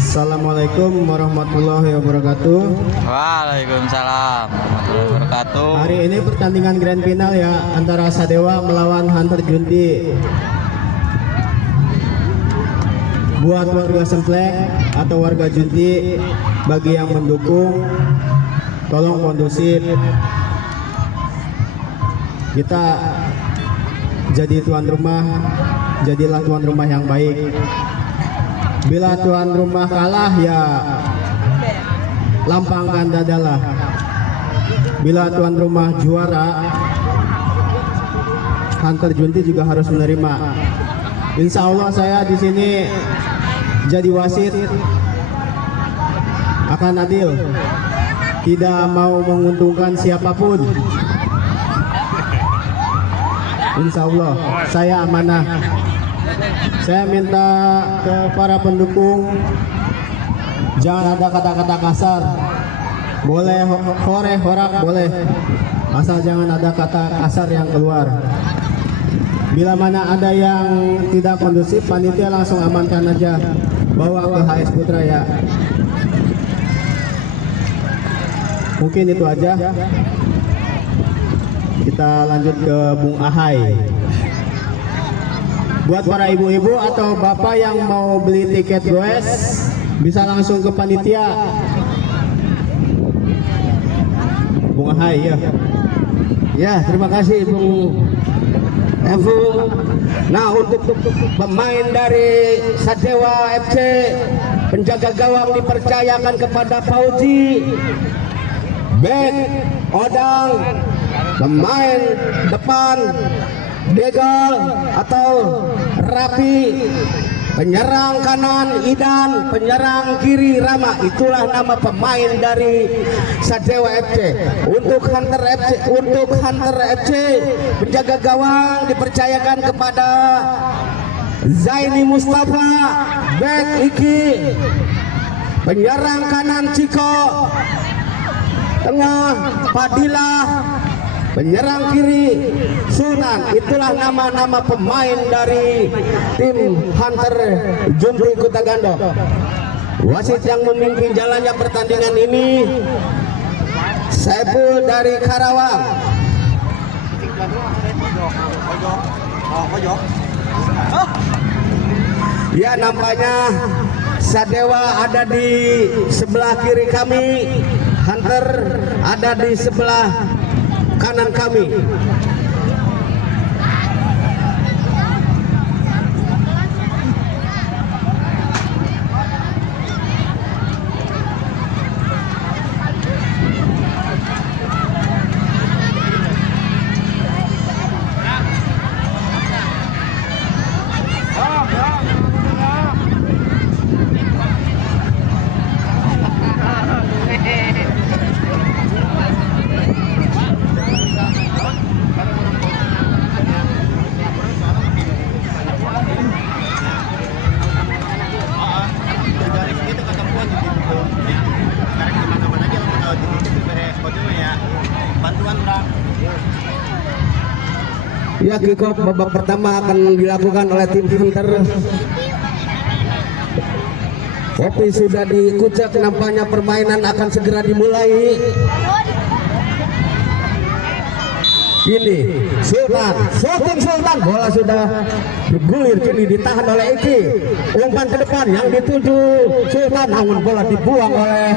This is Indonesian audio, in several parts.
Assalamualaikum warahmatullahi wabarakatuh. Waalaikumsalam warahmatullahi wabarakatuh. Hari ini pertandingan grand final ya antara Sadewa melawan Hunter Junti. Buat warga Semplek atau warga Junti, bagi yang mendukung tolong kondusif. Kita jadi tuan rumah, jadilah tuan rumah yang baik. Bila tuan rumah kalah ya lampangkan dadalah. Bila tuan rumah juara, Hunter Junti juga harus menerima. Insya Allah saya di sini jadi wasit, akan adil, tidak mau menguntungkan siapapun. Insya Allah saya amanah. Saya minta ke para pendukung jangan ada kata-kata kasar. Boleh hore horak boleh, asal jangan ada kata kasar yang keluar. Bila mana ada yang tidak kondusif, panitia langsung amankan aja, bawa ke HS Putra ya. Mungkin itu aja. Kita lanjut ke Bung Ahai. Buat para ibu-ibu atau bapak yang mau beli tiket goes, bisa langsung ke panitia. Bung Ahai ya. Ya, terima kasih Bung Evu. Nah, untuk pemain dari Sadewa FC, penjaga gawang dipercayakan kepada Fauzi, bek Odang, pemain depan Degal atau Rapi, penyerang kanan Idan, penyerang kiri Rama. Itulah nama pemain dari Sadewa FC. Untuk Hunter FC, penjaga gawang dipercayakan kepada Zaini Mustafa, bek Iki, penyerang kanan Ciko, tengah Fadilah, penyerang kiri Sultan. Itulah nama-nama pemain dari tim Hunter Junti Kutagando. Wasit yang memimpin jalannya pertandingan ini Saiful dari Karawang. Ya, nampaknya Sadewa ada di sebelah kiri kami, Hunter ada di sebelah kanan kami. Ya, kick off babak pertama akan dilakukan oleh tim Hunter. Kopi sudah dikucek, nampaknya permainan akan segera dimulai. Ini Sultan, shooting Sultan, bola sudah bergulir, kini ditahan oleh Iki. Umpan ke depan yang dituju Sultan, namun bola dibuang oleh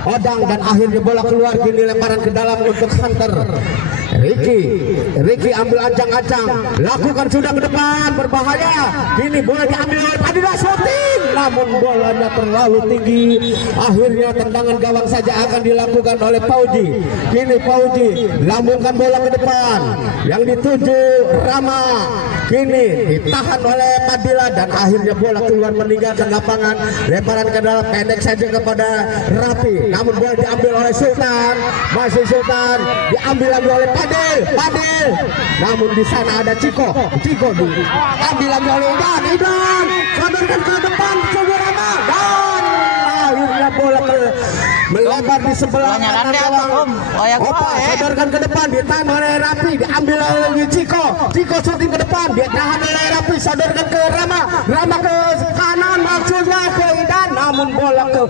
Odang dan akhirnya bola keluar. Kini lemparan ke dalam untuk Hunter. Ricky ambil ancang-ancang, lakukan sudah ke depan, berbahaya. Kini bola diambil oleh Padilla, shooting, namun bolanya terlalu tinggi. Akhirnya tendangan gawang saja akan dilakukan oleh Fauzi. Kini Fauzi lambungkan bola ke depan, yang dituju Rama. Kini ditahan oleh Padilla dan akhirnya bola keluar meninggalkan lapangan. Lemparan ke dalam pendek saja kepada Rapi, namun bola diambil oleh Sultan. Masih Sultan, diambil lagi oleh Padel, namun di sana ada Ciko diambil lagi oleh Idan, sodorkan ke depan coba Rama, dan akhirnya bola melebar di sebelah Banyak kan kanan dia, gawang. Om. Banyak Opa Pak, ya. sodorkan ke depan, ditahan oleh Rapi, diambil oleh Ciko. Ciko shooting ke depan, dia tahan oleh Rapi, sodorkan ke Rama. Rama ke kanan, maksudnya ke Idan, namun bola ke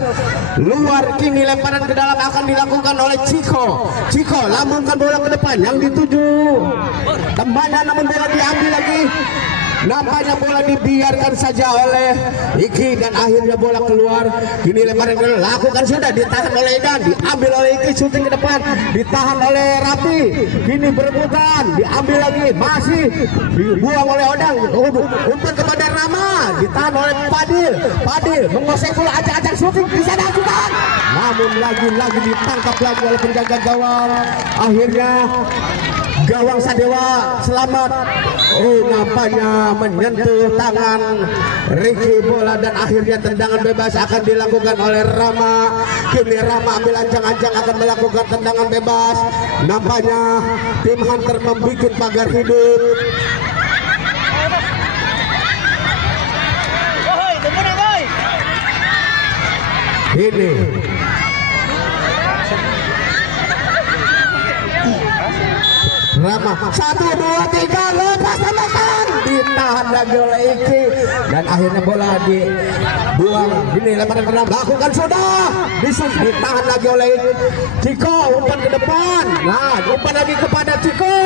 luar. Kini lemparan ke dalam akan dilakukan oleh Ciko. Ciko lambungkan bola ke depan, yang dituju temannya, namun bola diambil lagi. Nampaknya bola dibiarkan saja oleh Iki dan akhirnya bola keluar. Kini lemparan ke dalam, lakukan sudah, ditahan oleh Idan, diambil oleh Iki, shooting ke depan, ditahan oleh Rapi. Kini berebutan, diambil lagi, masih dibuang oleh Odang, umpan kepada Rama, ditahan oleh Padil. Padil mengosek bola, acak-acak shooting, bisa diajukan, namun lagi-lagi ditangkap lagi oleh penjaga gawang. Akhirnya gawang Sadewa selamat. Oh, nampaknya menyentuh tangan Ricky bola dan akhirnya tendangan bebas akan dilakukan oleh Rama. Kini Rama ambil ancang-ancang akan melakukan tendangan bebas. Nampaknya tim Hunter membuat pagar hidup. Ini Rama 1, 2, 3 lepas tembakan, ditahan lagi oleh Iki dan akhirnya bola dibuang. Ini lemparan ke dalam, lakukan sudah, ditahan lagi oleh Ciko, umpan ke depan, nah umpan lagi kepada Ciko,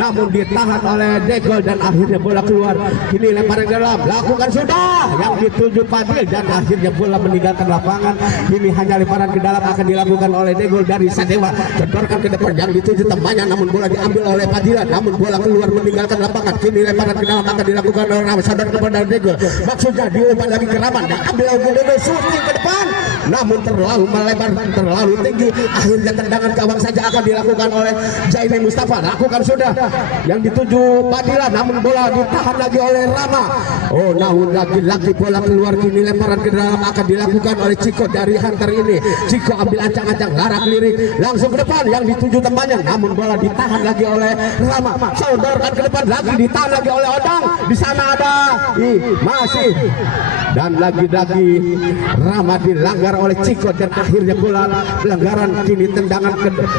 namun ditahan oleh Degol dan akhirnya bola keluar. Ini lemparan ke dalam, lakukan sudah, yang dituju Padil dan akhirnya bola meninggalkan lapangan. Ini hanya lemparan ke dalam akan dilakukan oleh Degol dari Sadewa, cedorkan ke depan yang dituju temannya, namun bola diambil oleh Padilan, namun bola keluar meninggalkan lapangan. Kini lemparan ke dalam akan dilakukan oleh Rama, sadar kepada Degol, maksudnya diumpan lagi ke Raman dan ambil lagi Degol, shooting ke depan, namun terlalu melebar, terlalu tinggi. Akhirnya tendangan gawang saja akan dilakukan oleh Jaime Mustafa, lakukan sudah, yang dituju Padilan, namun bola ditahan lagi oleh Rama. Oh, namun lagi-lagi bola keluar. Kini lemparan ke dalam akan dilakukan oleh Ciko dari Hunter ini. Ciko ambil ancang-ancang, larak lirik langsung ke depan, yang dituju temannya, namun bola ditahan lagi oleh Rama, sodorkan ke depan, lagi ditahan lagi oleh Odang. Di sana ada masih, dan lagi-lagi Rama dilanggar oleh Ciko dan akhirnya bola pelanggaran. Kini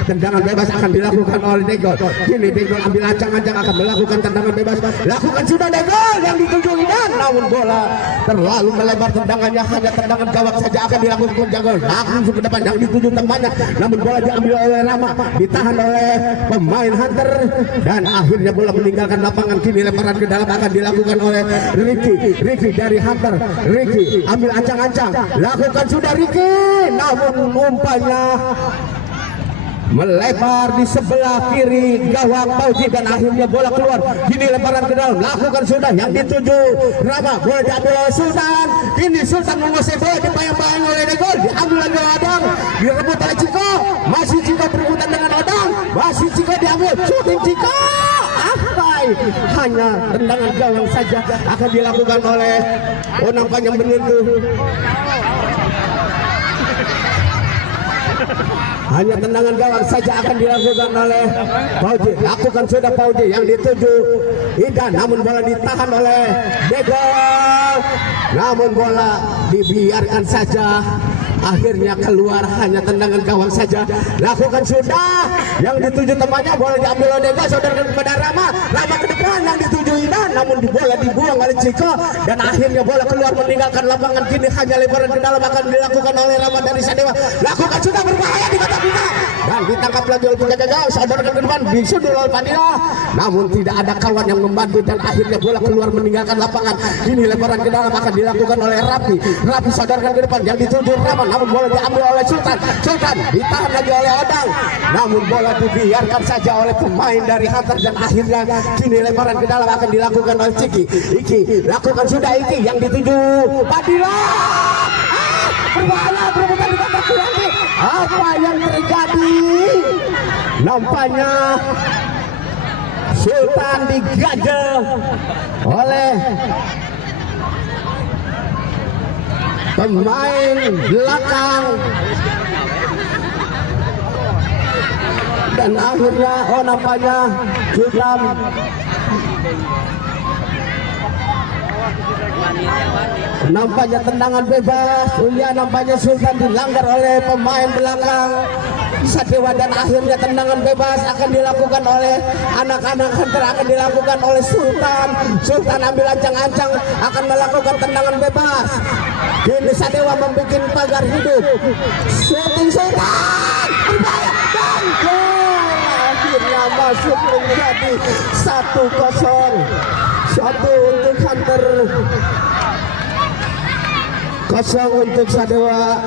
tendangan bebas akan dilakukan oleh Degol. Kini Degol ambil ancang-ancang akan melakukan tendangan bebas, lakukan sudah Degol, yang dituju Idan, namun bola terlalu melebar tendangannya, hanya tendangan gawang saja akan dilakukan Degol, langsung ke depan, yang dituju temannya, namun bola diambil oleh Rama, ditahan oleh pemain Hunter dan akhirnya bola meninggalkan lapangan. Kini lemparan ke dalam akan dilakukan oleh Ricky dari Hunter. Ricky ambil ancang-ancang, lakukan sudah Ricky, namun umpannya melebar di sebelah kiri gawang Pauji dan akhirnya bola keluar. Kini lemparan ke dalam, lakukan sudah, yang dituju Rama, bola diambil oleh Sultan. Kini Sultan menguasai bola, dibayang-bayang oleh Degol, diambil lagi oleh Odang, direbut oleh Ciko, masih Ciko berebutan dengan Odang, masih Ciko diambil, shooting Ciko, hanya tendangan gawang saja akan dilakukan oleh nampaknya menyentuh. Hanya tendangan gawang saja akan dilakukan oleh Pauji, lakukan sudah Pauji, yang dituju Idan, namun bola ditahan oleh Degol, namun bola dibiarkan saja. Akhirnya keluar, hanya tendangan gawang saja, lakukan sudah, yang dituju temannya, bola diambil oleh Degol, sodorkan kepada Rama, Rama ke depan, yang dituju Idan, namun bola dibuang oleh Ciko dan akhirnya bola keluar meninggalkan lapangan. Kini hanya lebaran ke dalam akan dilakukan oleh Rama dari Sadewa, lakukan sudah, berbahaya di kota kita dan ditangkap lagi oleh penjaga gawang, sodorkan ke depan, disundul oleh Padilla, namun tidak ada kawan yang membantu dan akhirnya bola keluar meninggalkan lapangan. Kini lebaran ke dalam akan dilakukan oleh Rapi, sodorkan ke depan, yang dituju Rama, namun bola diambil oleh Sultan, ditahan lagi oleh Odang, namun bola dibiarkan saja oleh pemain dari Hunter dan akhirnya kini lemparan ke dalam akan dilakukan oleh Iki, lakukan sudah Iki, yang dituju Padilla, berbahaya, berebutan di kotak lagi. Apa yang terjadi? Nampaknya Sultan digajel oleh pemain belakang dan akhirnya nampaknya Sultan Nampaknya tendangan bebas. Nampaknya Sultan dilanggar oleh pemain belakang Sadewa, dan akhirnya tendangan bebas akan dilakukan oleh anak-anak Hunter, akan dilakukan oleh Sultan. Sultan ambil ancang-ancang akan melakukan tendangan bebas. Kini Sadewa membuat pagar hidup. Shooting Sultan dan gol akhirnya masuk menjadi 1-0. 1 untuk Hunter, 0 untuk Sadewa.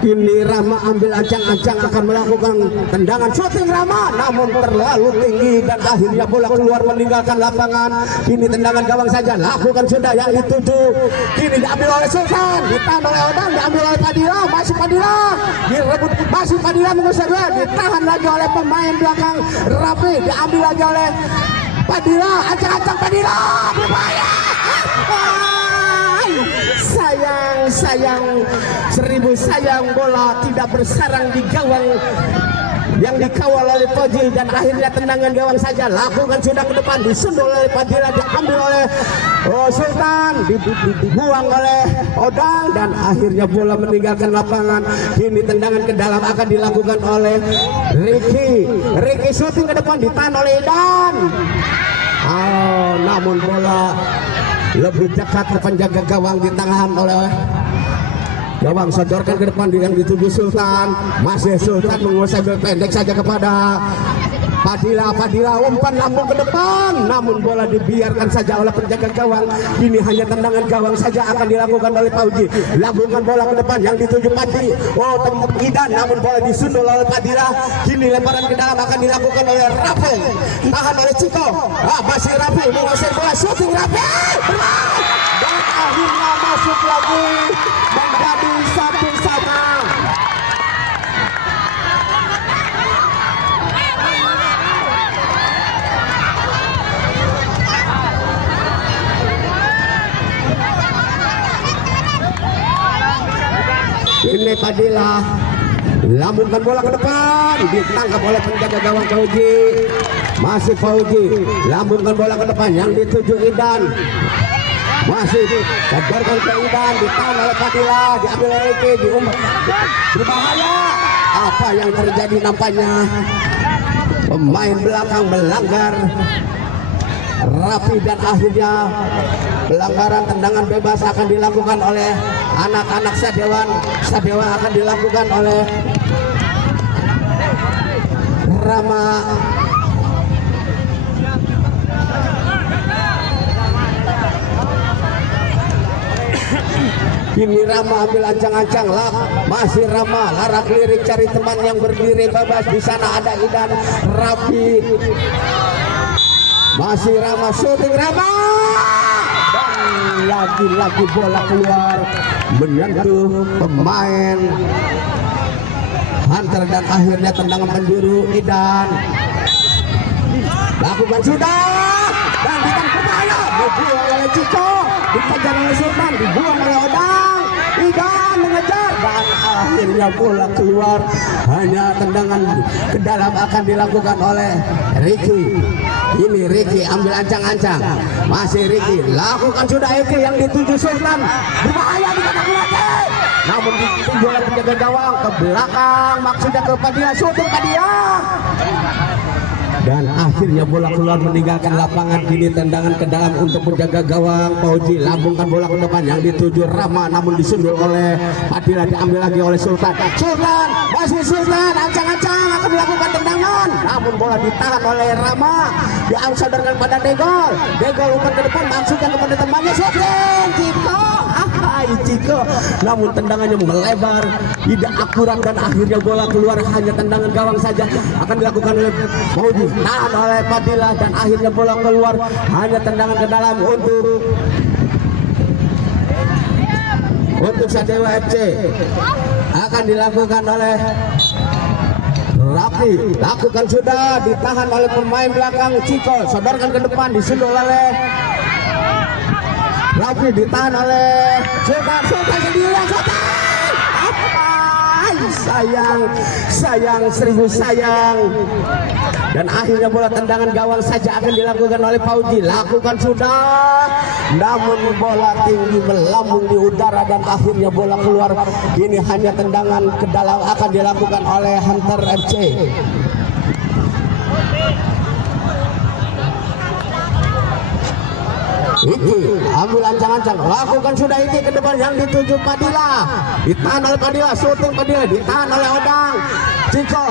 Kini Rama ambil ancang-ancang akan melakukan tendangan shooting Rama, namun terlalu tinggi dan akhirnya bola keluar meninggalkan lapangan. Kini tendangan gawang saja lakukan sudah yang dituju. Kini diambil oleh Sultan, ditahan oleh Odang, diambil oleh Padilla, masih Padilla direbut, masih Padilla mengusir, ditahan lagi oleh pemain belakang Rafi, diambil lagi oleh Padilla, ancang-ancang Padilla, berbahaya. Sayang, seribu sayang, bola tidak bersarang di gawang yang dikawal oleh Fauji, dan akhirnya tendangan gawang saja lakukan sudah ke depan, disundul oleh Padilla, diambil oleh Sultan, dibuang oleh Odang, dan akhirnya bola meninggalkan lapangan. Kini tendangan ke dalam akan dilakukan oleh Ricky shooting ke depan, ditahan oleh Idan. Namun bola lebih dekat ke penjaga gawang, ditahan oleh gawang, sodorkan ke depan yang dituju Sultan. Masih Sultan menguasai pendek saja kepada Padilla, umpan lambung ke depan, namun bola dibiarkan saja oleh penjaga gawang. Kini hanya tendangan gawang saja akan dilakukan oleh Fauji. Lambungkan bola ke depan yang dituju Idan, namun bola disundul oleh Padilla. Kini lemparan ke dalam akan dilakukan oleh Rafi, tahan oleh Ciko. Masih Rafi menguasai bola, shooting Rafi, dan akhirnya masuk lagi menjadi 1-1. Ini Padilla lambungkan bola ke depan, ditangkap oleh penjaga gawang Fauji. Masih Fauji lambungkan bola ke depan yang dituju Idan. Masih dikejarkan ke Idan, ditahan oleh Padilla, diambil oleh Ricky, berbahaya. Apa yang terjadi? Nampaknya pemain belakang melanggar Rafi, dan akhirnya pelanggaran tendangan bebas akan dilakukan oleh anak-anak Sadewa akan dilakukan oleh Rama. Kini Rama ambil ancang-ancang, masih Rama larak lirik cari teman yang berdiri bebas. Di sana ada Idan, Rafi, masih Rama, shooting Rama, dan lagi-lagi bola keluar menyentuh pemain Hunter, dan akhirnya tendangan penjuru Idan lakukan sudah, dan ditangkap bahaya, dibuang oleh Ciko, dikejar oleh Sultan, dibuang oleh Odang. Idan mengejar, dan akhirnya bola keluar. Hanya tendangan ke dalam akan dilakukan oleh Ricky. Ini Ricky ambil ancang-ancang, masih Ricky lakukan sudah Ricky yang dituju Sultan, berbahaya di kata Ricky, namun dituju oleh penjaga gawang ke belakang, maksudnya ke Padilla, shooting Padilla, dan akhirnya bola keluar meninggalkan lapangan. Kini tendangan ke dalam untuk penjaga gawang Fauji, lambungkan bola ke depan yang dituju Rama, namun disundul oleh Padilla, diambil lagi oleh Sultan. Masih Sultan ancang-ancang akan melakukan tendangan, namun bola ditahan oleh Rama, diangsadkan pada Degol umpan ke depan, maksudnya kepada temannya shooting Ciko, namun tendangannya melebar, tidak akurat, dan akhirnya bola keluar. Hanya tendangan gawang saja akan dilakukan oleh Fauji, tahan oleh Padilla, dan akhirnya bola keluar. Hanya tendangan ke dalam untuk Sadewa FC akan dilakukan oleh Rapi lakukan sudah, ditahan oleh pemain belakang Ciko, sodorkan ke depan, disundul oleh Rapi, ditahan oleh Sultan sendirian, Sultan. Sayang seribu sayang. Dan akhirnya bola tendangan gawang saja akan dilakukan oleh Fauji. Lakukan sudah, namun bola tinggi melambung di udara dan akhirnya bola keluar. Kini hanya tendangan ke dalam akan dilakukan oleh Hunter FC. Iki ambil ancang-ancang, lakukan sudah Iki ke depan yang dituju Padilla, ditahan oleh Padilla, syuting Padilla, ditahan oleh Odang. Ciko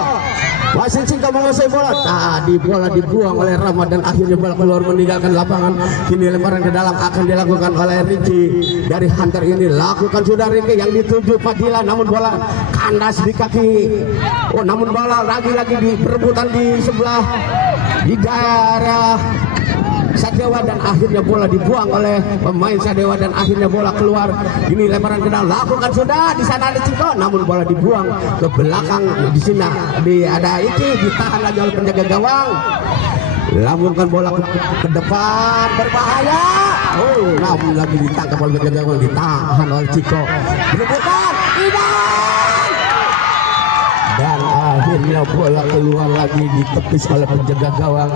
masih Ciko menguasai bola, tadi bola dibuang oleh Rama dan akhirnya bola keluar meninggalkan lapangan. Kini lemparan ke dalam akan dilakukan oleh Ricky dari Hunter ini. Lakukan sudah Ricky yang dituju Padilla, namun bola kandas di kaki. Oh, namun bola lagi-lagi di perebutan di sebelah di daerah Sadewa dan akhirnya bola dibuang oleh pemain Sadewa dan akhirnya bola keluar. Ini lemparan ke dalam, lakukan sudah, di sana ada Ciko, namun bola dibuang ke belakang. Di sini ada Iki, ditahan lagi oleh penjaga gawang. Lambungkan bola ke depan, berbahaya. Oh, namun lagi ditangkap oleh penjaga gawang, ditahan oleh Ciko. Berebutan, tidak. Dan akhirnya bola keluar lagi, ditepis oleh penjaga gawang.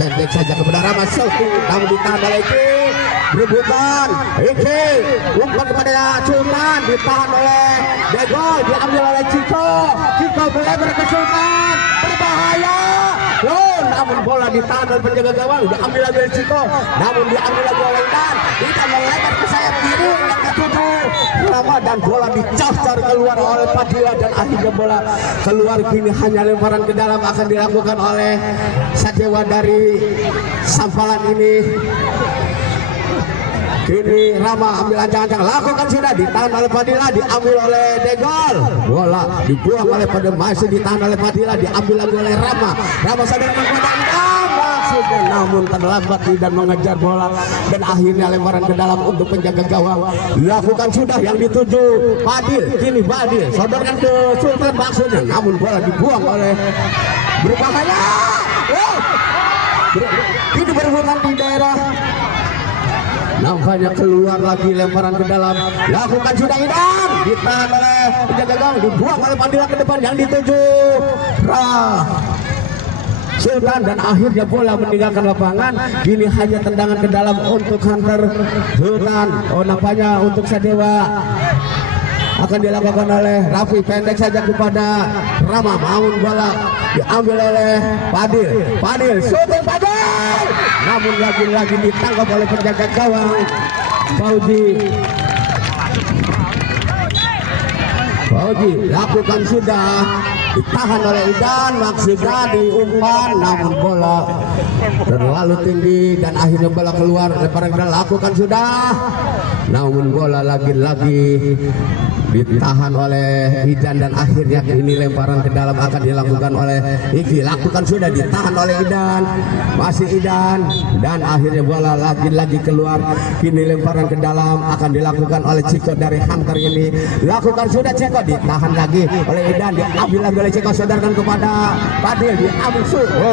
Pendek saja kepada Rama, namun ditahan oleh Iki. Rebutan Iki, umpan kepada Sultan, ditahan oleh Degol, diambil oleh Ciko. Ciko melebar ke Sultan, berbahaya. Oh, namun bola ditahan oleh penjaga gawang, diambil lagi oleh Ciko, namun diambil lagi oleh Dan. Kita melebar ke sayap kiri yang ketujuh Rama dan bola dicacar keluar oleh Padilla dan akhirnya bola keluar. Kini hanya lemparan ke dalam akan dilakukan oleh Sadewa dari Sampalan ini. Kini Rama ambil ancang-ancang, lakukan sudah, ditahan oleh Padilla, diambil oleh Degol. Bola dibuang oleh Padilla, masih ditahan oleh Padilla, diambil lagi oleh Rama. Rama sadar kepada maksudnya, namun terlambat dan mengejar bola dan akhirnya lemparan ke dalam untuk penjaga gawang. Lakukan sudah yang dituju Badil. Kini Badil sodorkan ke Sultan maksudnya, namun bola dibuang oleh berbahaya. Oh, ini berebutan di daerah. Nampaknya keluar lagi lemparan ke dalam. Lakukan sudah Idan, ditahan oleh penjaga gawang, dibuang oleh Padilla ke depan yang dituju Sultan dan akhirnya bola meninggalkan lapangan. Kini hanya tendangan ke dalam untuk Hunter Sultan. Oh, nampaknya untuk Sadewa akan dilakukan oleh Raffi, pendek saja kepada Rama, namun bola diambil oleh Padil, syuting Padil, namun lagi-lagi ditangkap oleh penjaga gawang Fauji. Lakukan sudah, ditahan oleh Idan, maksudnya diumpan, namun bola terlalu tinggi dan akhirnya bola keluar. Lemparan lakukan sudah, namun bola lagi-lagi ditahan oleh Idan dan akhirnya ini lemparan ke dalam akan dilakukan oleh Iki. Lakukan sudah, ditahan oleh Idan, masih Idan dan akhirnya bola lagi-lagi keluar. Kini lemparan ke dalam akan dilakukan oleh Ciko dari Hunter ini. Lakukan sudah Ciko, ditahan lagi oleh Idan, diambil lagi oleh Ciko, sadarkan kepada Padil, diambil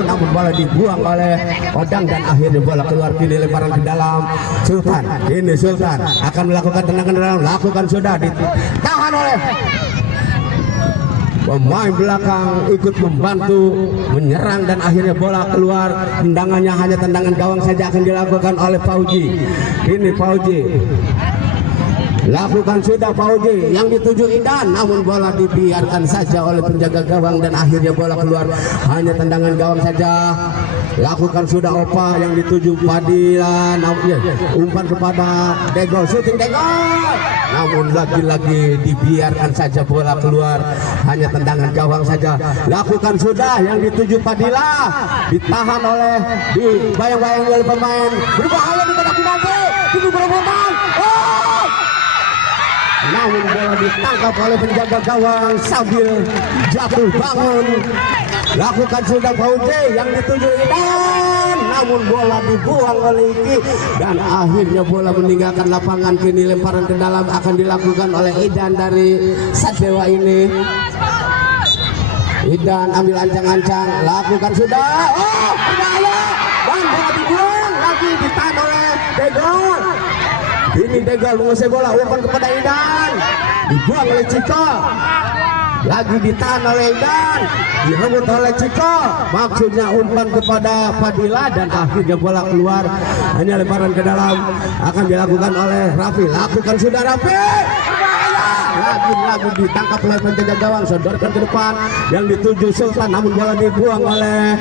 namun bola dibuang oleh Odang dan akhirnya bola keluar. Kini lemparan ke dalam Sultan. Ini Sultan akan melakukan tendangan ke dalam. Lakukan sudah, ditahan oleh pemain belakang, ikut membantu menyerang dan akhirnya bola keluar. Tendangannya hanya tendangan gawang saja akan dilakukan oleh Fauji. Ini Fauji, lakukan sudah Fauji yang dituju Idan, namun bola dibiarkan saja oleh penjaga gawang dan akhirnya bola keluar. Hanya tendangan gawang saja. Lakukan sudah Opa yang dituju Padilla, umpan kepada Degol, syuting Degol, namun lagi-lagi dibiarkan saja bola keluar. Hanya tendangan gawang saja. Lakukan sudah yang dituju Padilla, ditahan oleh dibayang-bayang oleh pemain, berbahaya di kotak penalti. Ini berebutan. Oh! Namun bola ditangkap oleh penjaga gawang sambil jatuh bangun. Lakukan sudah Fauji yang dituju Idan, namun bola dibuang oleh Iki dan akhirnya bola meninggalkan lapangan. Kini lemparan ke dalam akan dilakukan oleh Idan dari Sadewa ini. Idan ambil ancang-ancang, lakukan sudah. Oh, berbahaya. Dan bola dibuang lagi ditahan oleh Degol. Ini Degol menguasai bola, umpan kepada Idan. Dibuang oleh Ciko. Lagi ditahan oleh Idan, direbut oleh Ciko. Maksudnya umpan kepada Fadila dan akhirnya bola keluar. Hanya lemparan ke dalam akan dilakukan oleh Raffi. Lakukan sudah Raffi. Lagi ditangkap oleh penjaga gawang, sodorkan ke depan yang dituju Sultan, namun bola dibuang oleh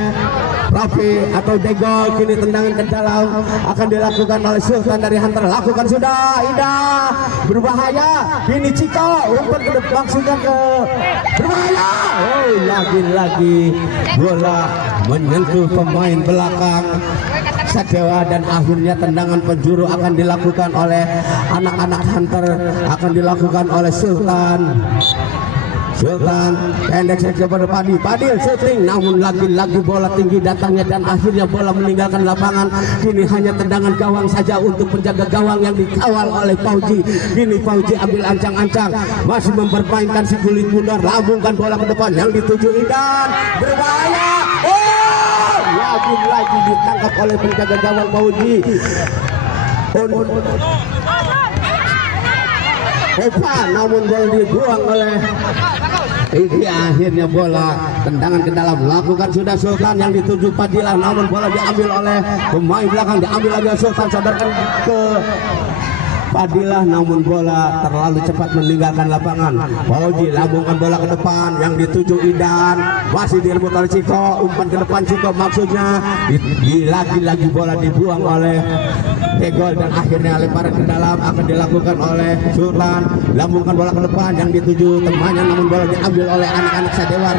Raffi atau Degol. Kini tendangan ke dalam akan dilakukan oleh Sultan dari Hunter. Lakukan sudah, Indah berbahaya. Kini Ciko umpan ke depan, maksudnya ke berbahaya. Oh, lagi-lagi bola menyentuh pemain belakang Sadewa dan akhirnya tendangan penjuru akan dilakukan oleh anak-anak Hunter, akan dilakukan oleh Sultan. Sultan pendek saja pada Padil shooting, namun lagi-lagi bola tinggi datangnya dan akhirnya bola meninggalkan lapangan. Kini hanya tendangan gawang saja untuk penjaga gawang yang dikawal oleh Fauji. Kini Fauji ambil ancang-ancang, masih mempermainkan si kulit bundar, lambungkan bola ke depan yang dituju Idan, berbahaya. Oh, lagi-lagi ditangkap oleh penjaga gawang Fauji. Namun bola dibuang oleh ini. Akhirnya bola tendangan ke dalam, lakukan sudah Sultan yang dituju Fadila, namun bola diambil oleh pemain belakang, diambil lagi Sultan, sadarkan ke Fadila, namun bola terlalu cepat meninggalkan lapangan. Fauji lambungkan bola ke depan yang dituju Idan, masih direbut oleh Ciko, umpan ke depan Ciko, maksudnya lagi-lagi bola dibuang oleh Degol dan akhirnya lemparan ke dalam akan dilakukan oleh Sultan. Lambungkan bola ke depan yang dituju temannya, namun bola diambil oleh anak-anak Sadewa.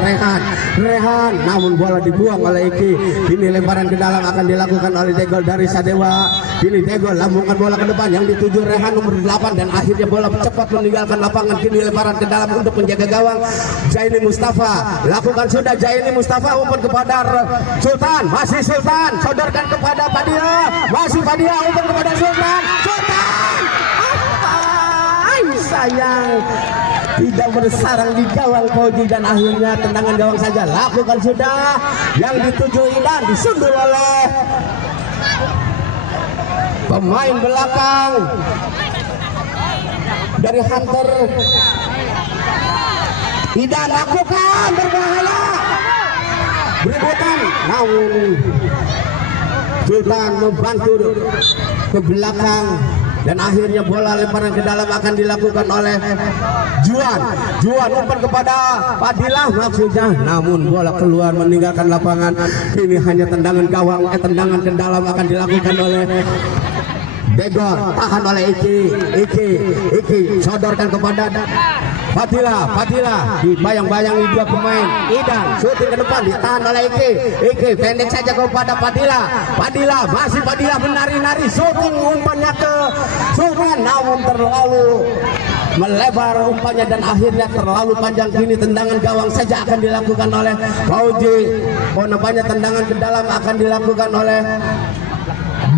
Rehan, namun bola dibuang oleh Iki. Ini lemparan ke dalam akan dilakukan oleh Degol dari Sadewa. Kini Degol lambungkan bola ke depan yang dituju Rehan nomor 8 dan akhirnya bola cepat meninggalkan lapangan. Kini lemparan ke dalam untuk penjaga gawang Zaini Mustafa. Lakukan sudah Zaini Mustafa, umpan kepada Sultan, masih Sultan, sodorkan kepada Fadila, masih Fadila, umpan kepada Sultan. Sayang tidak bersarang di gawang Fauji dan akhirnya tendangan gawang saja. Lakukan sudah yang dituju Idan, disundul oleh pemain belakang dari Hunter. Idan lakukan, berbahaya, berebutan, namun Sultan membantu ke belakang dan akhirnya bola lemparan ke dalam akan dilakukan oleh Juan umpan kepada Fadilah maksudnya, namun bola keluar meninggalkan lapangan. Ini hanya tendangan gawang, tendangan ke dalam akan dilakukan oleh Degol, tahan oleh Iki sodorkan kepada Fadila dibayang-bayangi dua pemain. Idan shooting ke depan, ditahan oleh Iki pendek saja kepada Fadila, masih Fadila menari-nari, shooting umpannya ke Sultan, namun terlalu melebar umpannya dan akhirnya terlalu panjang. Kini tendangan gawang saja akan dilakukan oleh Fauji. Nampaknya tendangan ke dalam akan dilakukan oleh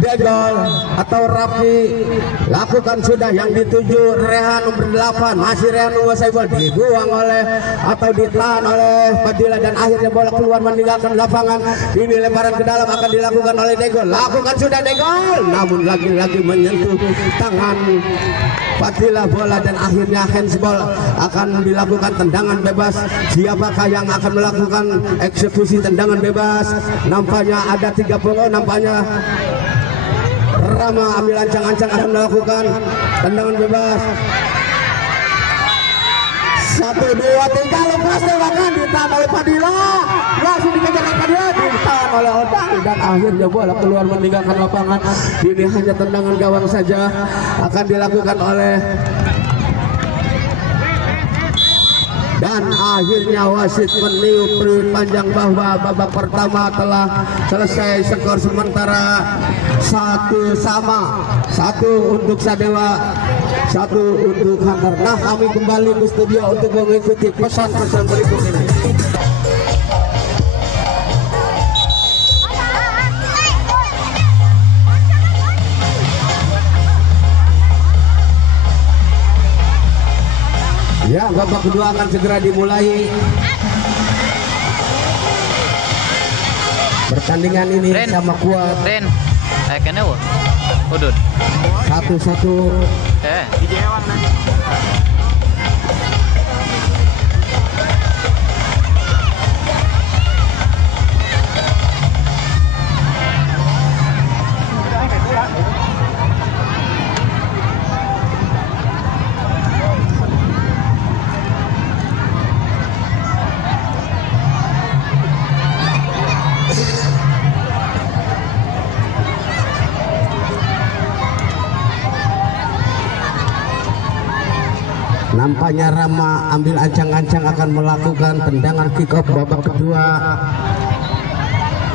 Degol atau Raffi. Lakukan sudah yang dituju Rehan nomor 8, masih Rehan menguasai bola, dibuang oleh atau ditahan oleh Fadila dan akhirnya bola keluar meninggalkan lapangan. Ini lemparan ke dalam akan dilakukan oleh Degol. Lakukan sudah Degol, namun lagi-lagi menyentuh tangan Fadila bola dan akhirnya handsball. Akan dilakukan tendangan bebas. Siapakah yang akan melakukan eksekusi tendangan bebas? Nampaknya ada 3 pemain, nampaknya Rama ambil ancang-ancang akan melakukan tendangan bebas. 1, 2, 3, lepas tembakan, ditahan oleh Fadila, langsung dikejar oleh Fadila, ditahan oleh Odang dan akhirnya bola keluar meninggalkan lapangan. Ini hanya tendangan gawang saja akan dilakukan oleh dan akhirnya wasit meniup peluit panjang bahwa babak pertama telah selesai, skor sementara 1-1 untuk Sadewa, 1 untuk Hunter. Nah, kami kembali ke studio untuk mengikuti pesan-pesan berikut ini. Ya, babak kedua akan segera dimulai. pertandingan ini Ren. sama kuat. Ren, kayaknya wah, udut. 1-1. Nampaknya Rama ambil ancang-ancang akan melakukan tendangan kick off babak kedua.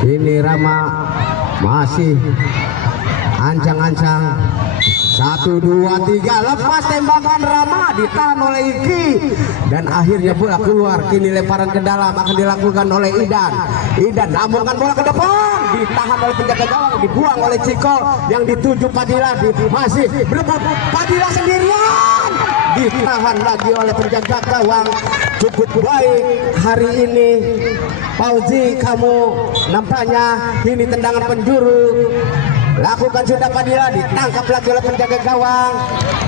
Ini Rama masih ancang-ancang. 1, 2, 3, lepas tembakan Rama, ditahan oleh Iki dan akhirnya bola keluar. Kini lemparan ke dalam akan dilakukan oleh Idan. Idan lambungkan bola ke depan, ditahan oleh penjaga gawang, dibuang oleh Ciko yang dituju Padilla. Masih berebut Padilla sendirian, ditahan lagi oleh penjaga gawang. Cukup baik hari ini Fauzi, kamu nampaknya ini tendangan penjuru. Lakukan sudah Padilla, ditangkap lagi oleh penjaga gawang.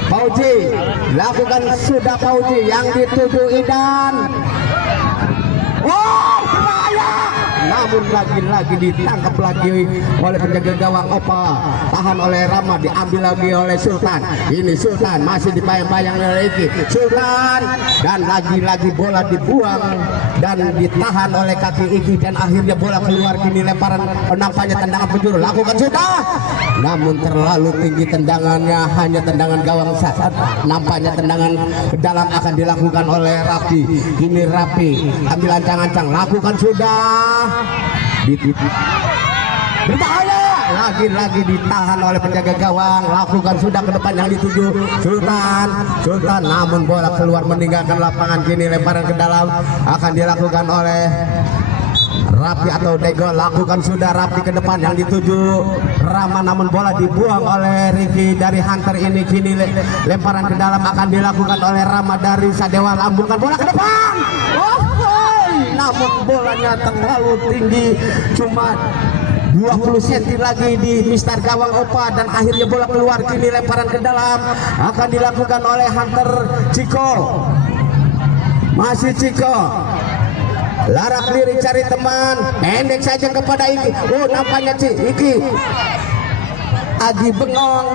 Fauzi, lakukan sudah Fauzi yang dituju Idan. Oh, bahaya! Namun lagi-lagi ditangkap lagi oleh penjaga gawang Opa. Tahan oleh Rama, diambil lagi oleh Sultan. Ini Sultan masih dipayang-payang oleh Iki. Sultan dan lagi-lagi bola dibuang dan ditahan oleh kaki Iki dan akhirnya bola keluar. Kini lemparan nampaknya tendangan penjuru. Lakukan sudah. Namun terlalu tinggi tendangannya, hanya tendangan gawang saat. Nampaknya tendangan ke dalam akan dilakukan oleh Rapi. Ini Rapi ambil ancang-ancang, lakukan sudah. Berbahaya, lagi-lagi ditahan oleh penjaga gawang. Lakukan sudah ke depan yang dituju Sultan. Sultan namun bola keluar meninggalkan lapangan. Kini lemparan ke dalam akan dilakukan oleh Rapi atau Degol. Lakukan sudah Rapi ke depan yang dituju Rama, namun bola dibuang oleh Ricky dari Hunter. Ini kini lemparan ke dalam akan dilakukan oleh Rama dari Sadewa. Lambungkan bola ke depan. Namun bolanya terlalu tinggi, cuma 20 cm lagi di Mister Gawang Opa dan akhirnya bola keluar. Kini lemparan ke dalam akan dilakukan oleh Hunter Ciko. Masih Ciko. Larak diri cari teman, pendek saja kepada Iki. Oh, nampaknya Iki Agi bengong.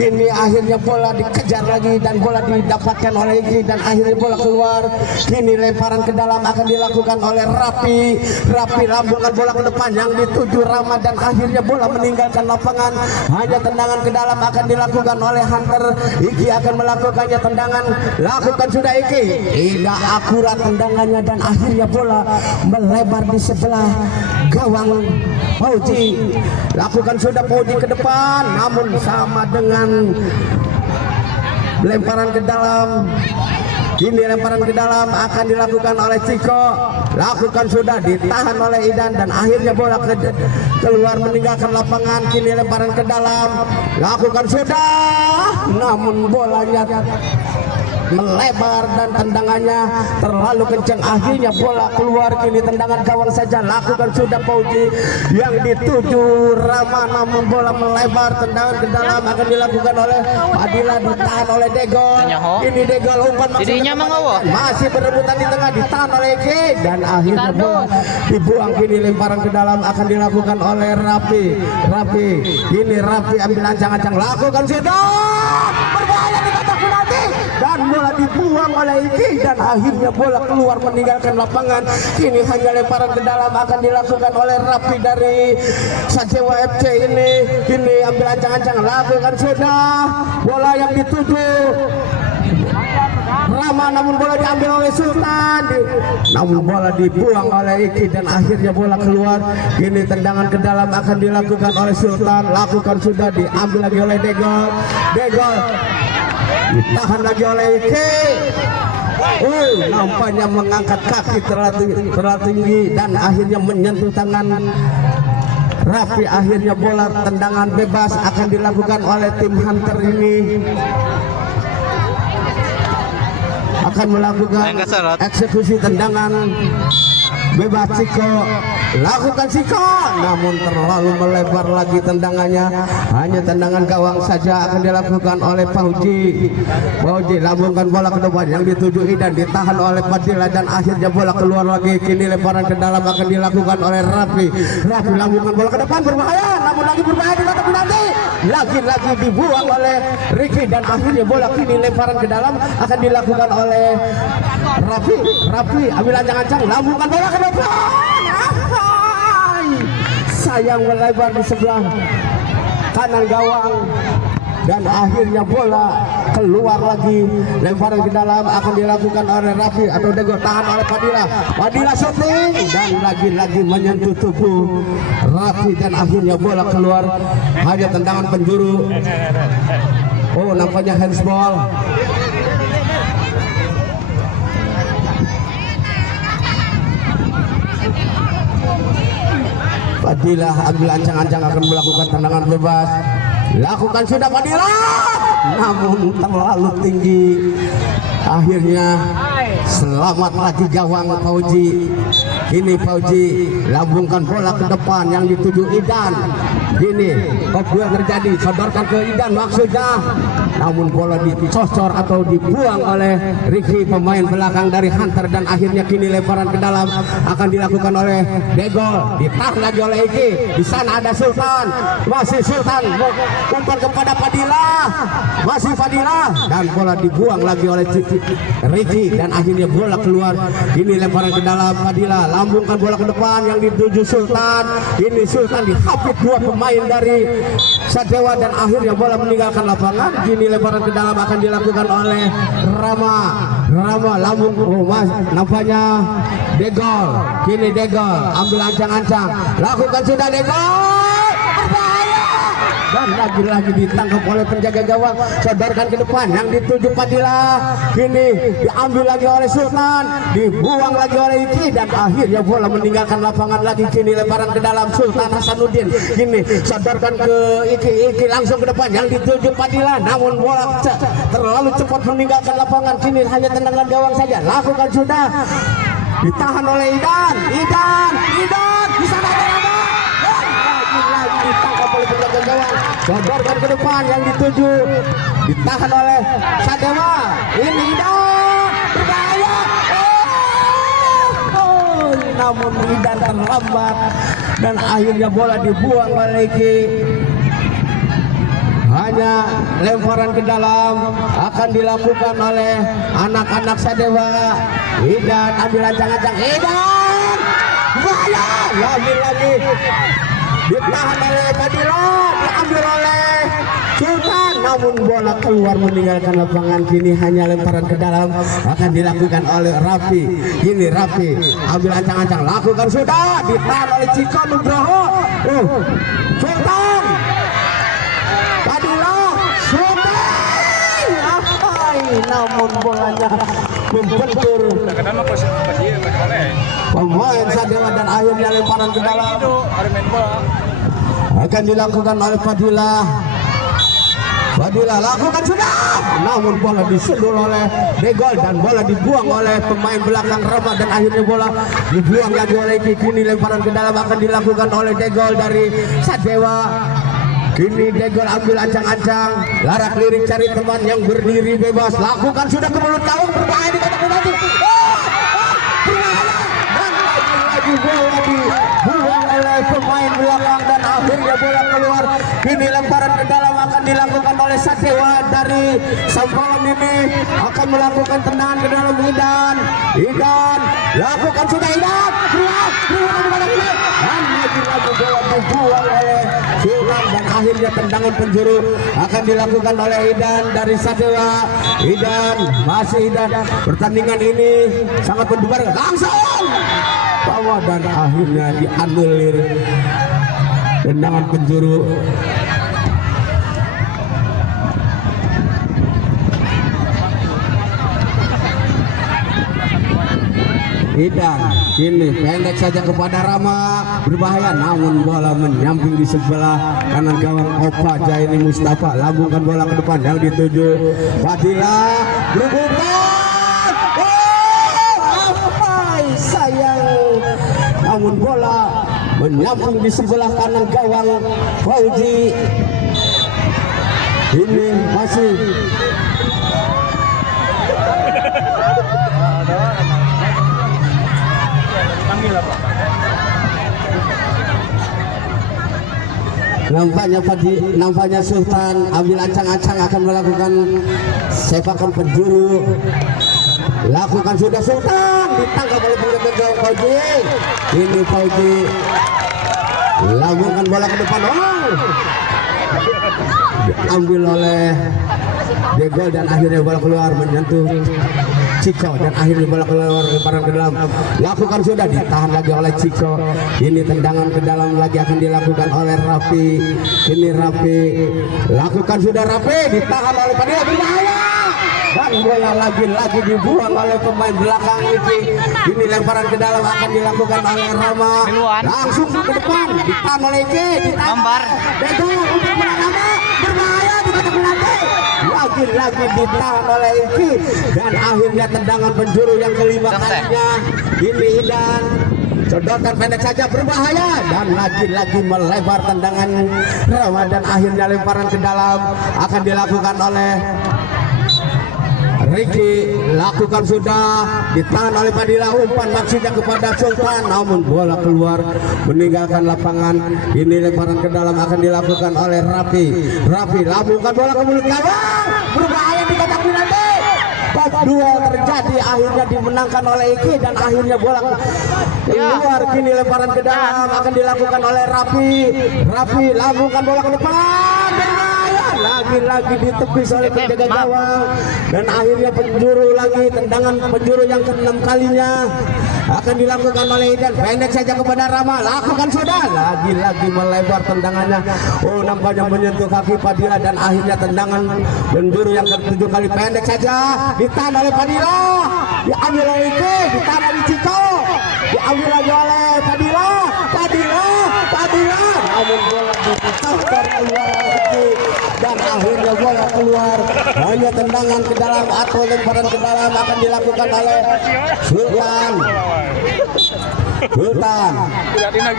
Ini akhirnya bola dikejar lagi dan bola didapatkan oleh Iki dan akhirnya bola keluar. Kini lemparan ke dalam akan dilakukan oleh Rapi. Rapi lambungkan bola ke depan yang dituju Rama dan akhirnya bola meninggalkan lapangan. Hanya tendangan ke dalam akan dilakukan oleh Hunter. Iki akan melakukannya tendangan. Lakukan sudah Iki. Tidak akurat tendangannya dan akhirnya bola melebar di sebelah gawang Fauzi. Lakukan sudah Fauzi ke depan, namun sama dengan lemparan ke dalam. Kini lemparan ke dalam akan dilakukan oleh Ciko. Lakukan sudah, ditahan oleh Idan dan akhirnya bola keluar meninggalkan lapangan. Kini lemparan ke dalam. Lakukan sudah, namun bolanya melebar dan tendangannya terlalu kencang. Akhirnya bola keluar. Kini tendangan gawang saja. Lakukan sudah Fauzi yang dituju Rama, namun bola melebar. Tendangan ke dalam akan dilakukan oleh Padilla, ditahan oleh Degol. Ini Degol umpan masih berebutan di tengah, ditahan oleh Eki dan akhirnya bola dibuang. Kini lemparan ke dalam akan dilakukan oleh Rapi. Ini Rapi ambil ancang-ancang, lakukan sudah, berbahaya di kotak penalti dan bola dibuang oleh Iki dan akhirnya bola keluar meninggalkan lapangan. Kini hanya lemparan ke dalam akan dilakukan oleh Rapi dari Sajewa FC. Ini ambil ancang-ancang, lakukan sudah, bola yang dituju Rama, namun bola diambil oleh Sultan, namun bola dibuang oleh Iki dan akhirnya bola keluar. Kini tendangan ke dalam akan dilakukan oleh Sultan. Lakukan sudah, diambil lagi oleh Degol ditahan lagi oleh Iki. Nampaknya mengangkat kaki terlalu tinggi dan akhirnya menyentuh tangan Rafi. Akhirnya bola tendangan bebas akan dilakukan oleh tim Hunter. Ini akan melakukan eksekusi tendangan bebas Ciko. lakukan sikat, namun terlalu melebar lagi tendangannya. Hanya tendangan gawang saja akan dilakukan oleh Fauji. Fauji lambungkan bola ke depan yang dituju Idan, ditahan oleh Fadila dan akhirnya bola keluar lagi. Kini lemparan ke dalam akan dilakukan oleh Rafi. Rafi lambungkan bola ke depan, berbahaya, namun lagi berbahaya di kotak penalti. Lagi-lagi dibuang oleh Ricky dan akhirnya bola kini lemparan ke dalam akan dilakukan oleh Rafi. Rafi ambil ancang-ancang, lambungkan bola ke depan. Sayang melebar di sebelah kanan gawang dan akhirnya bola keluar lagi. Lemparan ke dalam akan dilakukan oleh Rafi atau Dego, tahan oleh Fadila. Fadila shooting dan lagi-lagi menyentuh tubuh Rafi dan akhirnya bola keluar. Hanya tendangan penjuru. Oh, nampaknya handsball. Fadila ambil ancang-ancang akan melakukan tendangan bebas. Lakukan sudah Fadila, namun terlalu tinggi. Akhirnya selamat lagi gawang Fauji. Ini Fauji lambungkan bola ke depan yang dituju Idan. Ini duel terjadi, sodorkan ke Idan maksudnya, namun bola dicocor atau dibuang oleh Ricky, pemain belakang dari Hunter, dan akhirnya kini lemparan ke dalam akan dilakukan oleh Degol, ditahan lagi oleh Iki. Di sana ada Sultan, masih Sultan umpan kepada Fadila, masih Fadila, dan bola dibuang lagi oleh Ricky dan akhirnya bola keluar. Ini lemparan ke dalam Fadila, lambungkan bola ke depan yang dituju Sultan. Ini Sultan dihapit dua pemain dari Sadewa dan akhirnya bola meninggalkan lapangan. Kini lemparan ke dalam akan dilakukan oleh Rama. Rama lambung, mas nampaknya Degol. Kini Degol ambil ancang-ancang, lakukan sudah Degol. Dan lagi-lagi ditangkap oleh penjaga gawang, sodorkan ke depan yang dituju Fadila. Kini diambil lagi oleh Sultan, dibuang lagi oleh Iki dan akhirnya bola meninggalkan lapangan lagi. Kini lemparan ke dalam Sultan Hasanuddin. Kini sodorkan ke Iki, Iki langsung ke depan yang dituju Fadila, namun bola terlalu cepat meninggalkan lapangan. Kini hanya tendangan gawang saja. Lakukan sudah, ditahan oleh Idan. Idan di sana ada apa? Lagi ditangkap oleh penjaga gawang, sodorkan ke depan yang dituju, ditahan oleh Sadewa. Ini Idan berbahaya, namun Idan terlambat dan akhirnya bola dibuang oleh Iki. Hanya lemparan ke dalam akan dilakukan oleh anak-anak Sadewa. Idan ambil ancang-ancang, Idan bahaya, lagi-lagi ditahan oleh Fadila, diambil oleh Sultan, namun bola keluar meninggalkan lapangan. Kini hanya lemparan ke dalam akan dilakukan oleh Rafi. Ini Rafi ambil ancang-ancang, lakukan sudah, ditahan oleh Ciko Nugroho. Sultan, Fadila, Sultan, namun bolanya membentur pemain Sadewa dan akhirnya lemparan ke dalam akan dilakukan oleh Fadila. Fadila lakukan sudah, namun bola disundul oleh Degol dan bola dibuang oleh pemain belakang Rama dan akhirnya bola dibuang lagi oleh Iki. Kini lemparan ke dalam akan dilakukan oleh Degol dari Sadewa. Kini Degol ambil ancang-ancang, larak lirik cari teman yang berdiri bebas, lakukan sudah ke mulut gawang, berbahaya di kotak penalti. Bola dibuang oleh pemain belakang dan akhirnya bola keluar. Kini lemparan ke dalam akan dilakukan oleh Sadewa dari Sampalan. Ini akan melakukan tendangan ke dalam Idan lakukan sudah, Idan keluar dan lagi-lagi bola dibuang oleh Sultan dan akhirnya tendangan penjuru akan dilakukan oleh Idan dari Sadewa. Masih Idan, pertandingan ini sangat berdebar langsung bawah dan akhirnya dianulir tendangan penjuru. Idan kini pendek saja kepada Rama, berbahaya namun bola menyamping di sebelah kanan gawang Opa Jaini Mustafa. Lambungkan bola ke depan yang dituju Fadila, berubah, sayang, namun bola menyambung di sebelah kanan gawang Fauzi. Ini masih nampaknya Sultan ambil ancang-ancang akan melakukan sepakan penjuru. Lakukan sudah Sultan, ditangkap oleh penjaga gawang Fauzi. Ini Fauzi lakukan bola ke depan. Diambil oleh Degol dan akhirnya bola keluar menyentuh Ciko dan akhirnya bola keluar lemparan ke dalam. Lakukan sudah, ditahan lagi oleh Ciko. Ini tendangan ke dalam lagi akan dilakukan oleh Rafi. Ini Rafi lakukan sudah, Rafi ditahan oleh Padilla, berbahaya. Dan bola lagi dibuang oleh pemain belakang ini lemparan ke dalam akan dilakukan oleh Rama. Langsung ke depan ditahan oleh Eki, ditahan Degol untuk Rama, berbahaya di kotak penalti. Lagi ditahan oleh Eki dan akhirnya tendangan penjuru yang kelima kalinya. Ini Idan sedotan pendek saja, berbahaya dan lagi melebar tendangan Rama dan akhirnya lemparan ke dalam akan dilakukan oleh Ricky. Lakukan sudah, ditahan oleh Padilla, umpan maksudnya kepada Sultan, namun bola keluar meninggalkan lapangan. Ini lemparan ke dalam akan dilakukan oleh Rafi. Lambungkan bola ke mulut gawang, berbahaya di kotak penalti. Duel terjadi, akhirnya dimenangkan oleh Iki dan akhirnya bola keluar. Kini lemparan ke dalam akan dilakukan oleh Rafi. Lambungkan bola ke depan, lagi ditepis oleh penjaga gawang dan akhirnya penjuru lagi, tendangan penjuru yang ke-6 kalinya akan dilakukan oleh Idan. Pendek saja kepada Rama, lakukan sudah, lagi melebar tendangannya. Nampaknya menyentuh kaki Padilla dan akhirnya tendangan penjuru yang ke-7 kali. Pendek saja, ditahan oleh Padilla, diambil oleh Ike, ditahan oleh Ciko, diambil lagi oleh Padilla, namun bola diputar keluar dan akhirnya bola keluar. Hanya tendangan ke dalam atau lemparan ke dalam akan dilakukan oleh Sultan.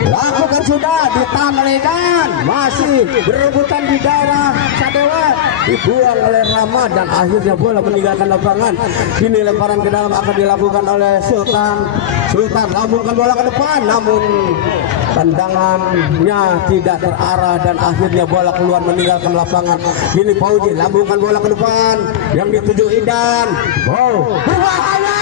Lakukan sudah, ditahan oleh Dan, masih berebutan di daerah Sadewa, dibuang oleh Rama dan akhirnya bola meninggalkan lapangan. Kini lemparan ke dalam akan dilakukan oleh Sultan. Lambungkan bola ke depan, namun tendangannya tidak terarah dan akhirnya bola keluar meninggalkan lapangan. Kini Fauzi lambungkan bola ke depan yang dituju Idan. Berbahaya.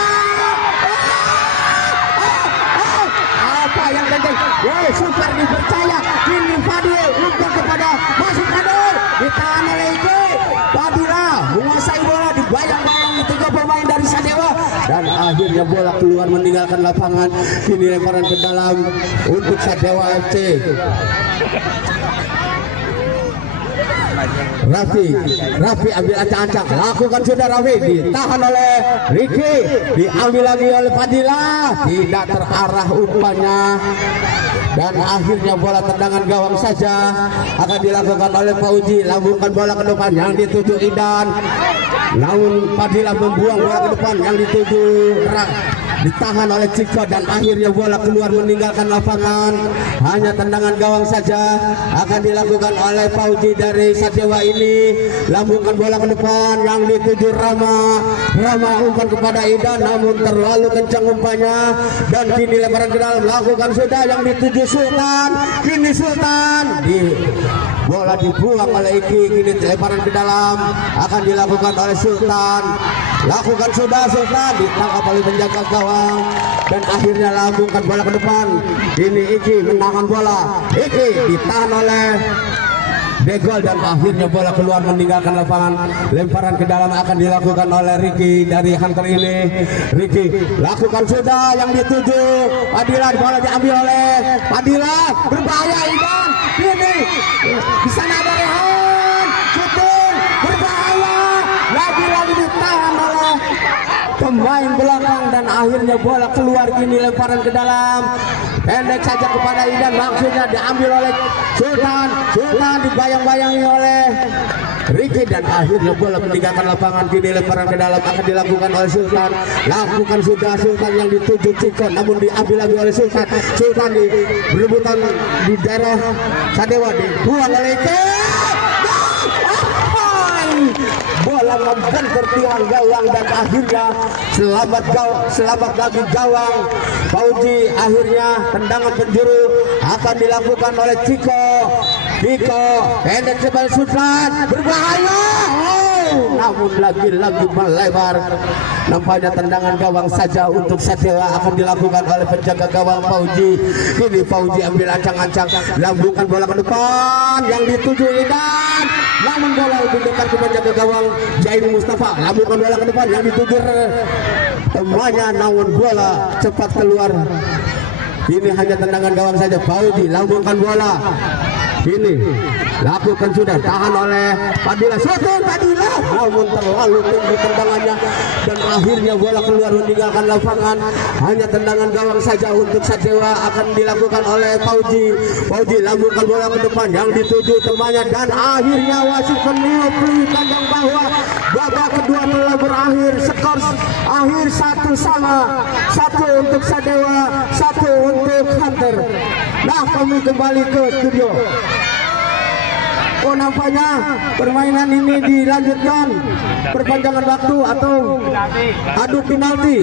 Apa yang terjadi? Super dipercaya. Kini Fadil umpan kepada masuk Fadil, ditahan oleh Ike. Padilla menguasai bola, dibayang-bayang tiga pemain dari Sadewa dan akhirnya bola keluar meninggalkan lapangan. Kini lemparan ke dalam untuk Sadewa FC. Rafi ambil acak-acak, lakukan sudah Rafi, ditahan oleh Ricky, diambil lagi oleh Padilla, tidak terarah umpannya dan akhirnya bola tendangan gawang saja akan dilakukan oleh Fauzi. Lambungkan bola ke depan yang dituju Idan, namun Padilla membuang bola ke depan yang dituju ditahan oleh Ciko dan akhirnya bola keluar meninggalkan lapangan. Hanya tendangan gawang saja akan dilakukan oleh Fauzi dari Sadewa ini. Lambungkan bola ke depan yang dituju Rama umpan kepada Idan, namun terlalu kencang umpannya dan kini lemparan ke dalam. Lakukan sudah yang dituju Sultan. Kini Sultan bola dibuang oleh Iki. Kini lemparan ke dalam akan dilakukan oleh Sultan. Lakukan sudah Sultan, ditangkap oleh penjaga gawang dan akhirnya lambungkan bola ke depan. Ini Iki menahan bola. Iki ditahan oleh Degol dan akhirnya bola keluar meninggalkan lapangan. Lemparan ke dalam akan dilakukan oleh Ricky dari Hunter ini. Ricky lakukan sudah yang dituju Padilla, bola diambil oleh Padilla, berbahaya Idan. Ini di sana ada Rehan, syuting berbahaya, lagi ditahan oleh pemain belakang dan akhirnya bola keluar. Kini lemparan ke dalam pendek saja kepada Idan, maksudnya diambil oleh Sultan. Sultan dibayang-bayangi oleh Ricky dan akhirnya bola meninggalkan lapangan. Kini lemparan ke dalam akan dilakukan oleh Sultan. Lakukan sudah Sultan yang dituju Ciko, namun diambil lagi oleh Sultan. Sultan di berebutan di daerah Sadewa, dibuang oleh Ike. Bola membentur tiang gawang dan akhirnya selamat lagi gawang Fauji. Akhirnya tendangan penjuru akan dilakukan oleh Ciko. Pendek sebagai Sultan, berbahaya. Namun lagi-lagi melebar. Nampaknya tendangan gawang saja untuk Sadewa akan dilakukan oleh penjaga gawang Fauji. Kini Fauji ambil ancang-ancang, lambungkan bola ke depan yang dituju Idan. Namun bola lebih dekat ke penjaga gawang Jain Mustafa. Lambungkan bola ke depan yang dituju temannya, namun bola cepat keluar. Ini hanya tendangan gawang saja. Fauji lambungkan bola. Ini lakukan sudah, tahan oleh Padilla. Shooting Padilla, namun terlalu tinggi tendangannya dan akhirnya bola keluar meninggalkan lapangan. Hanya tendangan gawang saja untuk Sadewa akan dilakukan oleh Fauji. Fauji lambungkan bola ke depan yang dituju temannya dan akhirnya wasit meniup kandang bahwa babak kedua telah berakhir. Skor akhir 1-1 untuk Sadewa, 1 untuk Hunter. Nah, kami kembali ke studio. Oh, nampaknya permainan ini dilanjutkan perpanjangan waktu atau adu penalti.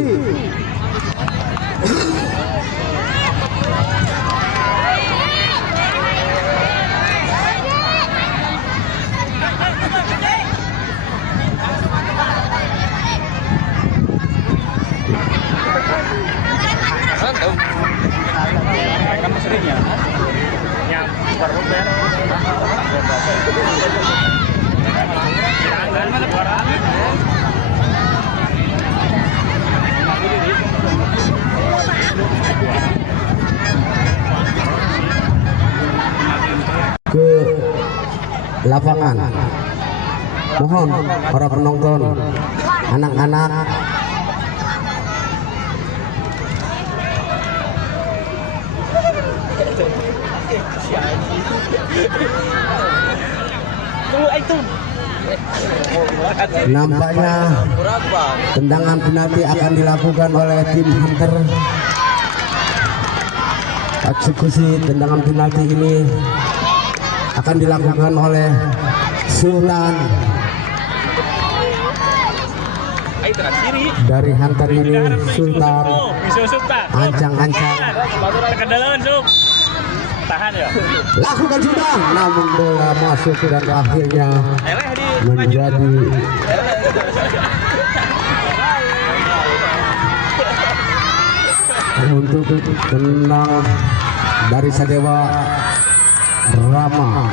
Ke lapangan, mohon para penonton, anak-anak nampaknya tendangan penalti akan dilakukan oleh tim Hunter. Eksekusi tendangan penalti ini akan dilakukan oleh Sultan. Dari Hunter ini Sultan ancang-ancang tahan ya. Lakukan sudah, namun bola masuk dan akhirnya menjadi untuk tenang dari Sadewa Rama.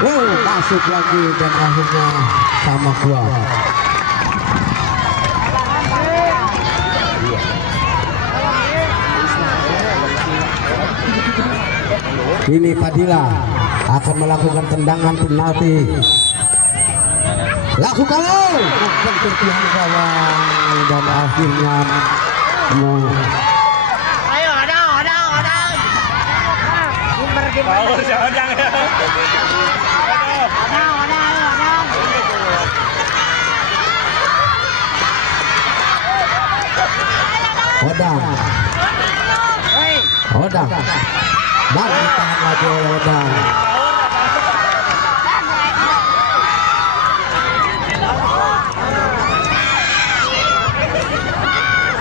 Oh, masuk lagi dan akhirnya sama kuat. Ini Padilla akan melakukan tendangan penalti. Lakukan ketertiban gawang dan akhirnya ayo ada Odang dan ditahan lagi oleh Odang.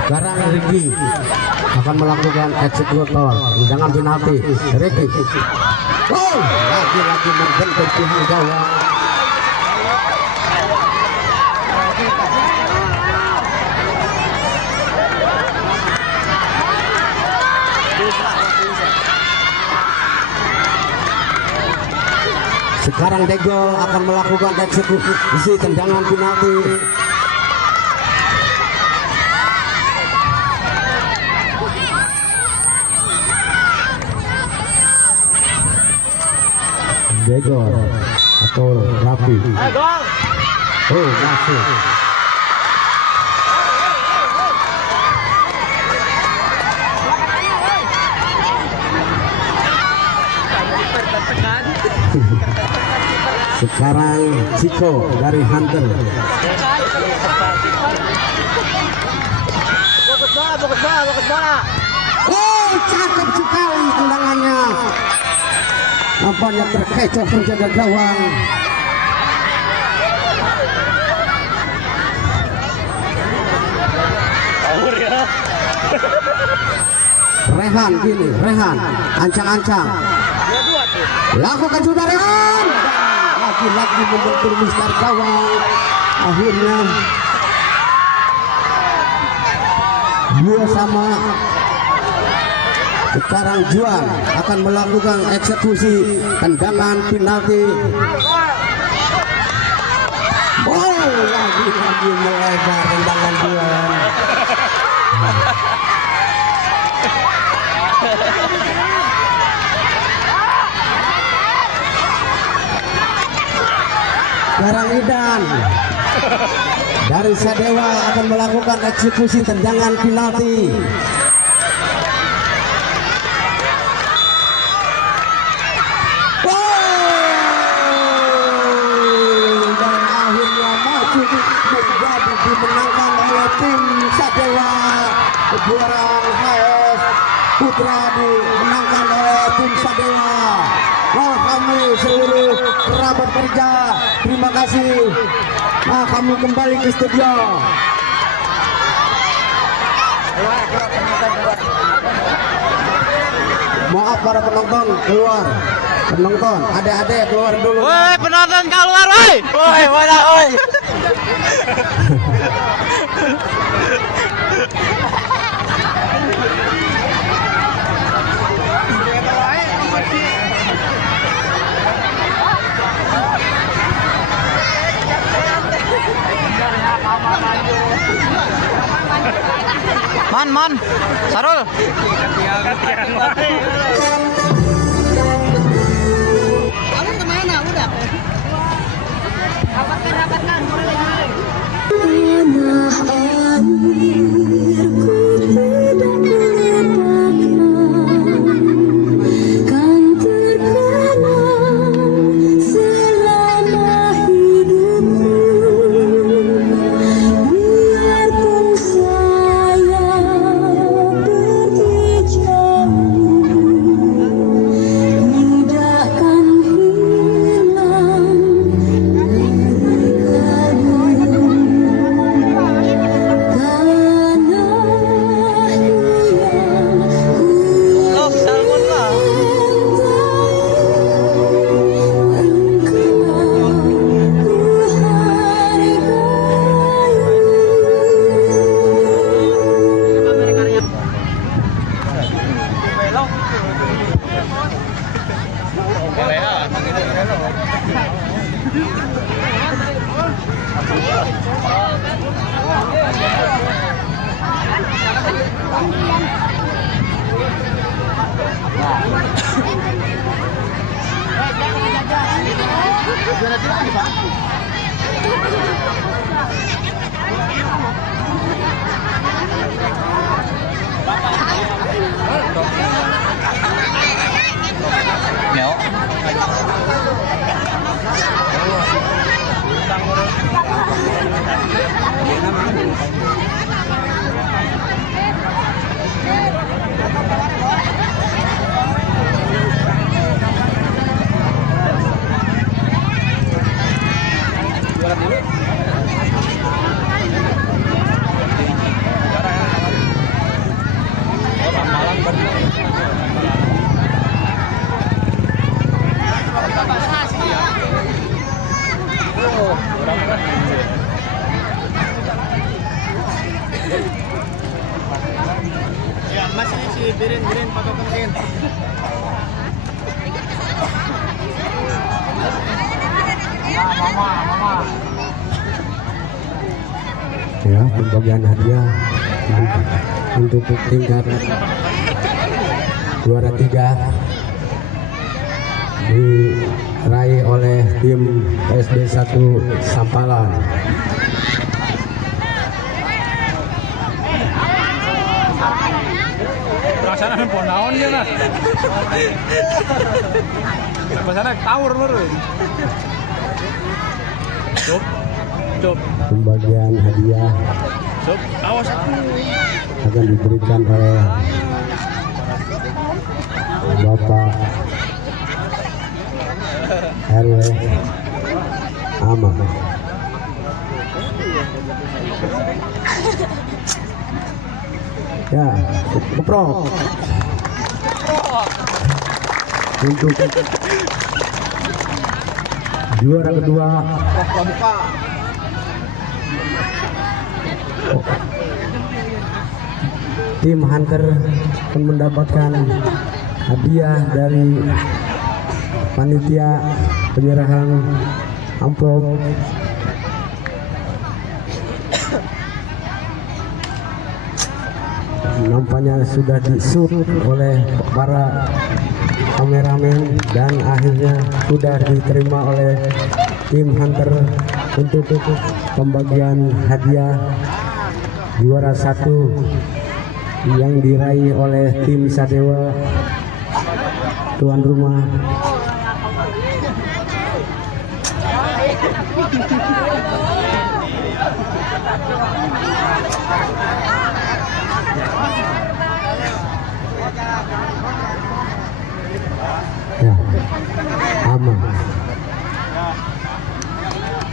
Sekarang Ricky akan melakukan eksekutor tendangan penalti. Ricky, oh, lagi-lagi membentur tiang gawang. Sekarang Degol akan melakukan eksekusi tendangan penalti. Degol atau Rapi. Oh, masuk. Sekarang Ciko dari Hunter. Oh, cakep sekali tendangannya. Nampaknya terkecoh penjaga gawang. Rehan gini, Rehan ancang-ancang. Lakukan sudah Rehan. Lagi-lagi membentur Mister gawang. Akhirnya dia sama sekarang Juan akan melakukan eksekusi tendangan penalti. Oh, lagi-lagi melebar tendangan Juan. Sekarang Idan dari Sadewa akan melakukan eksekusi tendangan penalti. Dan akhirnya maju menjadi dimenangkan oleh tim Sadewa. Kejuaraan HS Putra dimenangkan oleh tim Sadewa. Kami seluruh kerabat kerja, terima kasih. Kami kembali ke studio. Maaf para penonton keluar. Penonton, adik-adik keluar dulu. Woi, penonton keluar, woi. Woi, mana, woi. Man, Sarul. Kamu kemana? Udah. Rapatkan. Ya, pembagian hadiah untuk tingkat juara 3 diraih oleh tim SD 1 Sampalan. Sana pun naon dia nah. Sana tower baru. Cop. Cop. Pembagian hadiah Cop. Awas. akan diberikan oleh Bapak RW Ahmad. Ya, keprok untuk juara kedua. Tim Hunter akan mendapatkan hadiah dari panitia penyerahan amplop. Nampaknya sudah disut oleh para kameramen dan akhirnya sudah diterima oleh tim Hunter untuk pembagian hadiah juara 1 yang diraih oleh tim Sadewa tuan rumah. Ya, aman.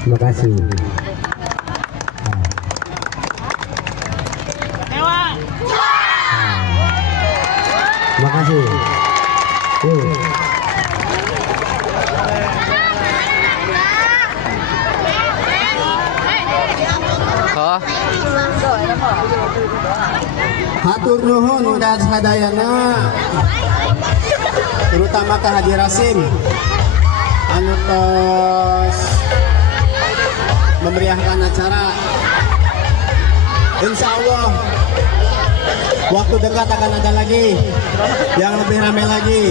Terima kasih. Terima kasih. Oh. Hatur nuhun dan sadayana, terutama ke Haji Rasim anu tos memeriahkan acara. Insya Allah waktu dekat akan ada lagi yang lebih ramai lagi.